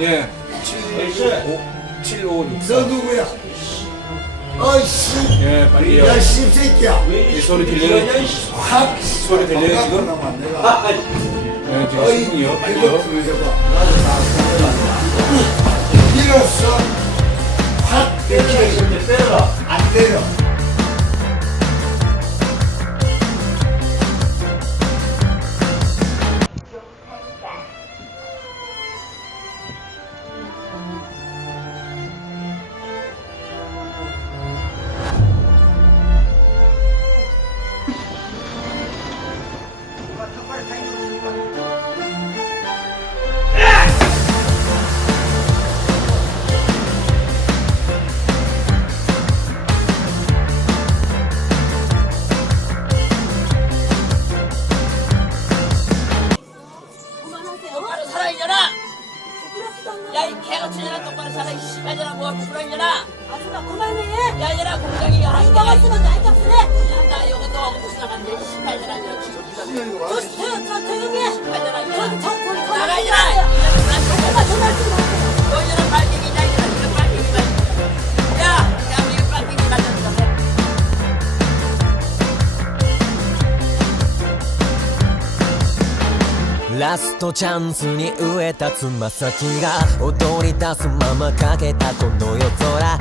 예. 7564. 너 누구야? 어이씨. 예, 빨리요. 야, 씹새끼야. 이 소리 들려요? 확. 소리 들려요, 지금? 내가. 예, 지금 어이, 10분이요. 이거 빨리요. 들려봐. 밀었어. 확 때려. 안 때려. 똑바로 살아 이년아! 야 이 개같은 년아 똑바로 살아 이 씨발년아 뭐가 부끄러워 이년아! 아줌마 그만해. 야 이년아 공장이 열한 개가 먹었으면 날 값으래. 이년아 나 여기 너 무슨 나갔냐 이 씨발년아 이년아 저 조용히 해. 씨발년아 이년아 저 나가 나가 이년아! 이년아. 이년아 전화 좀 마. 너 이년아 빨갱이냐 이년아 이년아 빨갱이 맞 야! 야 이거 빨갱이 맞았어ラストチャンスに植えたつま先が踊り出すままかけたこの夜空